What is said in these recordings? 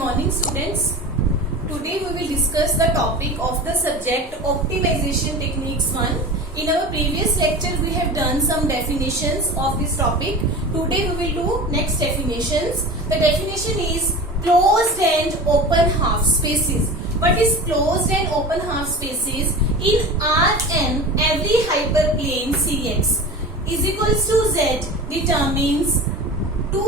morning students. Today we will discuss the topic of the subject optimization techniques 1. In our previous lecture we have done some definitions of this topic. Today we will do next definitions. The definition is closed and open half spaces. What is closed and open half spaces? In Rn, every hyperplane Cx is equals to Z determines two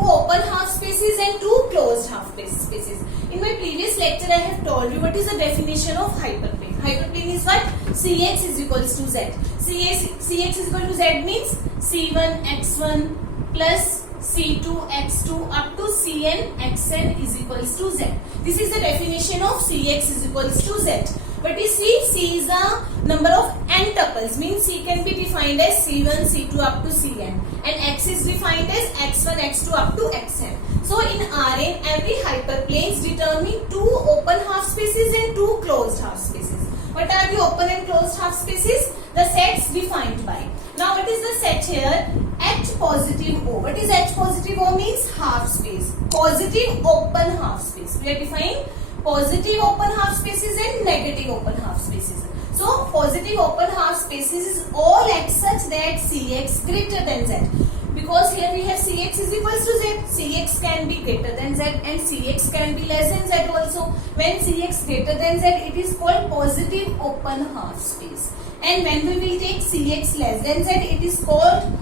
open half spaces and two closed half spaces. In my previous lecture I have told you what is the definition of hyperplane. Hyperplane is what? Cx is equals to Z. Cx is equal to Z means C1 x1 plus C2 x2 up to Cn xn is equals to Z. This is the definition of Cx is equals to Z. But you see, C is a number of n tuples, means C can be defined as C1, C2 up to Cn, and X is defined as X1, X2 up to Xn. So in Rn, every hyperplanes determine two open half spaces and two closed half spaces. What are the open and closed half spaces? The sets defined by. Now what is the set here? H positive O. What is H positive O means? Half space. Positive open half space. We are defining positive open half spaces and negative open half spaces. So positive open half spaces is all x such that Cx greater than Z. Because here we have Cx is equals to Z. Cx can be greater than Z and Cx can be less than Z also. When Cx greater than Z, it is called positive open half space. And when we will take Cx less than Z, it is called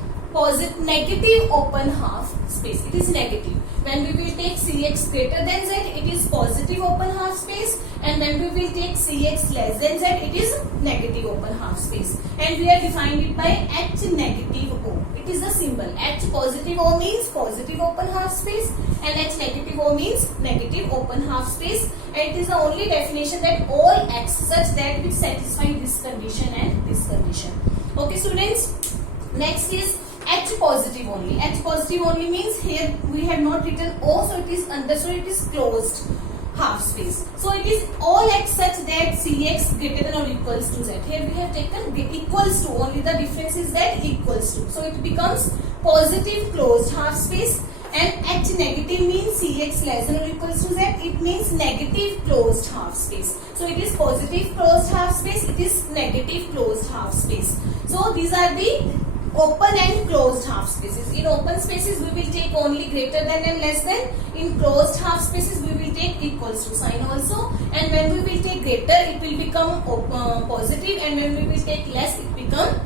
negative open half space. It is negative. When we will take Cx greater than Z, it is positive open half space, and when we will take Cx less than Z, it is negative open half space. And we are defined it by H negative O. It is the symbol. H positive O means positive open half space, and H negative O means negative open half space. And it is the only definition that all X such that which satisfy this condition and this condition. Okay, students. Next is H positive only. H positive only means here we have not written O, so it is understood it is closed half space. So it is all X such that Cx greater than or equals to Z. Here we have taken equals to, only the difference is that equals to. So it becomes positive closed half space, and H negative means Cx less than or equals to Z. It means negative closed half space. So it is positive closed half space, it is negative closed half space. So these are the open and closed half spaces. In open spaces we will take only greater than and less than. In closed half spaces we will take equals to sign also. And when we will take greater, it will become positive, and when we will take less, it become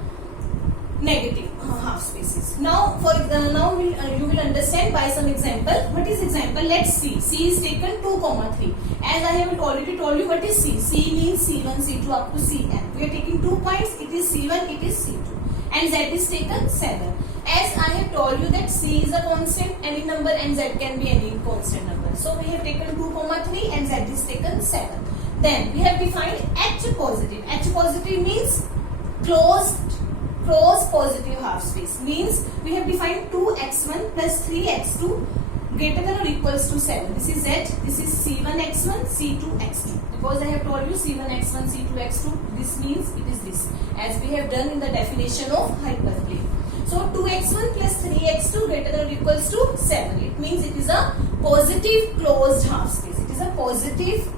negative half spaces. Now you will understand by some example. What is example? Let's see. C is taken 2, 3. As I have already told you what is C. C means C1, C2 up to Cn. We are taking 2 points. It is C1, it is C2. And Z is taken 7. As I have told you that C is a constant, any number, and Z can be any constant number. So we have taken 2, 3 and Z is taken 7. Then we have defined H positive. H positive means closed positive half space. Means we have defined 2x1 plus 3x2 greater than or equals to 7. This is Z. This is C1x1, C2x2. Because I have told you C1x1, C2x2, this means it is this, as we have done in the definition of hyperplane. So 2x1 plus 3x2 greater than or equals to 7. It means it is a positive closed half space. It is a positive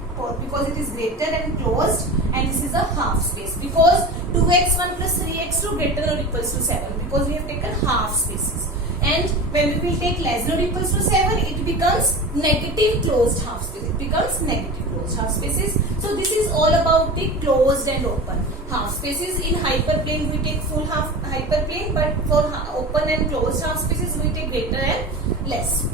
because it is greater and closed, and this is a half space. Because 2x1 plus 3x2 greater than or equals to 7. Because we have taken half spaces. And when we will take less than or equals to 7, it becomes negative closed half space. It becomes negative closed half spaces. So this is all about the closed and open half spaces. In hyperplane we take full half hyperplane, but for open and closed half spaces we take greater and less.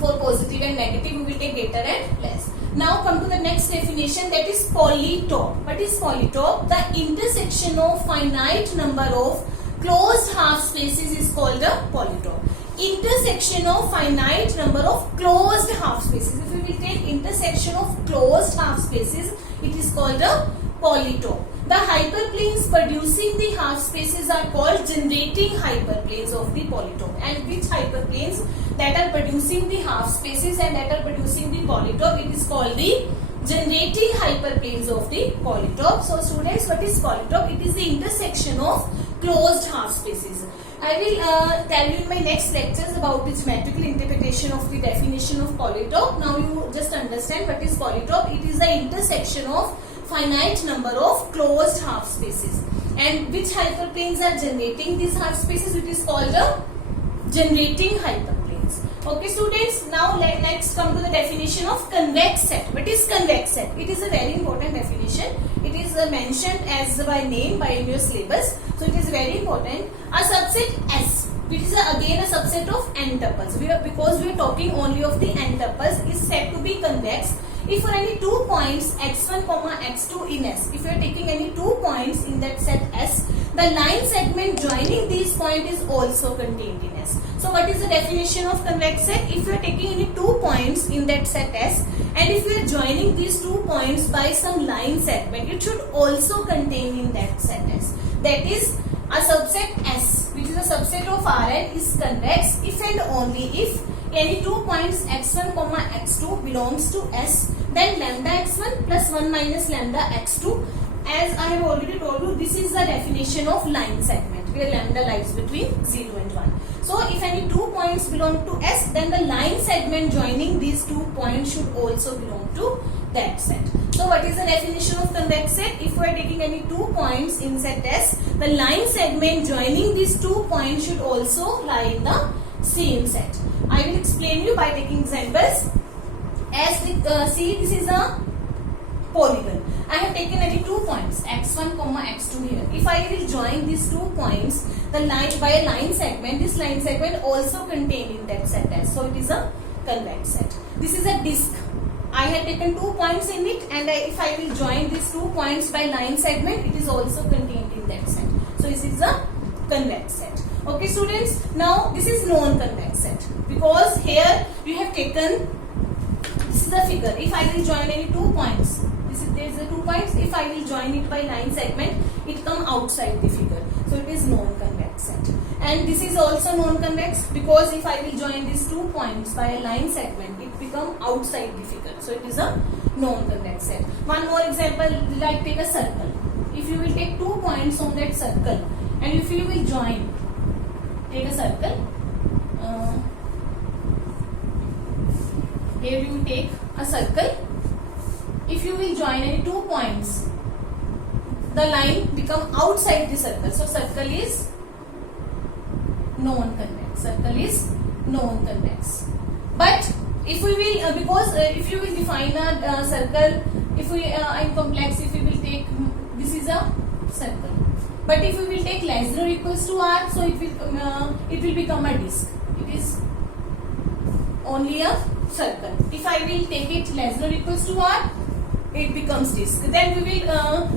For positive and negative we will take greater and less. Now come to the next definition, that is polytope. What is polytope? The intersection of finite number of closed half spaces is called a polytope. Intersection of finite number of closed half spaces. If we will take intersection of closed half spaces, it is called a polytope. The hyperplanes producing the half spaces are called generating hyperplanes of the polytope. And which hyperplanes that are producing the half spaces and that are producing the polytope, it is called the generating hyperplanes of the polytope. So students, what is polytope? It is the intersection of closed half spaces. I will tell you in my next lectures about the geometrical interpretation of the definition of polytope. Now you just understand what is polytope. It is the intersection of finite number of closed half spaces, and which hyperplanes are generating these half spaces. It is called a generating hyperplanes. Okay students, now next come to the definition of convex set. What is convex set? It is a very important definition. It is mentioned as by name by your syllabus, so it is very important. A subset S, which is again a subset of n tuples. Because we are talking only of the n tuples, is said to be convex if for any 2 points x1, x2 in S. If you are taking any 2 points in that set S, the line segment joining these points is also contained in S. So what is the definition of convex set? If you are taking any 2 points in that set S, and if you are joining these 2 points by some line segment, it should also contain in that set S. That is, a subset S, which is a subset of Rn, is convex if and only if any 2 points x1, x2 belongs to S, then lambda x1 plus 1 minus lambda x2. As I have already told you, this is the definition of line segment, where lambda lies between 0 and 1. So if any 2 points belong to S, then the line segment joining these 2 points should also belong to that set. So what is the definition of convex set? If we are taking any 2 points in set S, the line segment joining these 2 points should also lie in the same set. I will explain you by taking examples. As see, this is a polygon. I have taken any 2 points x1, x2 here. If I will join these 2 points, the line by a line segment, this line segment also contained in that set S. So it is a convex set. This is a disk. I have taken 2 points in it, and if I will join these 2 points by line segment, it is also contained in that set. So this is a convex set. Okay students, now this is non-convex set, because here we have taken, this is the figure. If I will join any 2 points, there is a 2 points. If I will join it by line segment, it come outside the figure. So it is non-convex set. And this is also non-convex, because if I will join these 2 points by a line segment, it become outside the figure. So it is a non-convex set. One more example, like take a circle. If you will take 2 points on that circle, and if you will join, take a circle. Here you take a circle. If you will join any 2 points, the line become outside the circle. So circle is non-convex. Circle is non-convex. But if we will, because if you will define a circle, if we in complex, if we will take, this is a circle. But if we will take less than or equals to R, so it will become a disk. It is only a circle. If I will take it less than or equals to R, it becomes disk. Then we will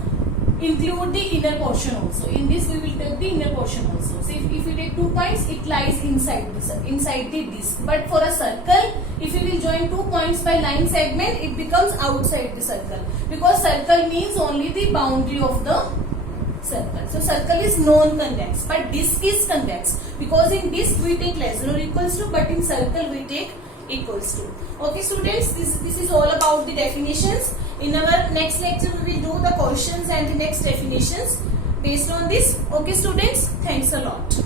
include the inner portion also. In this we will take the inner portion also. So if we take 2 points, it lies inside the disk. But for a circle, if you will join 2 points by line segment, it becomes outside the circle, because circle means only the boundary of the circle. So circle is non-convex, but disk is convex, because in disk we take less than or equals to, but in circle we take equals to. Okay students, this is all about the definitions. In our next lecture we will do the questions and the next definitions based on this. Okay students, thanks a lot.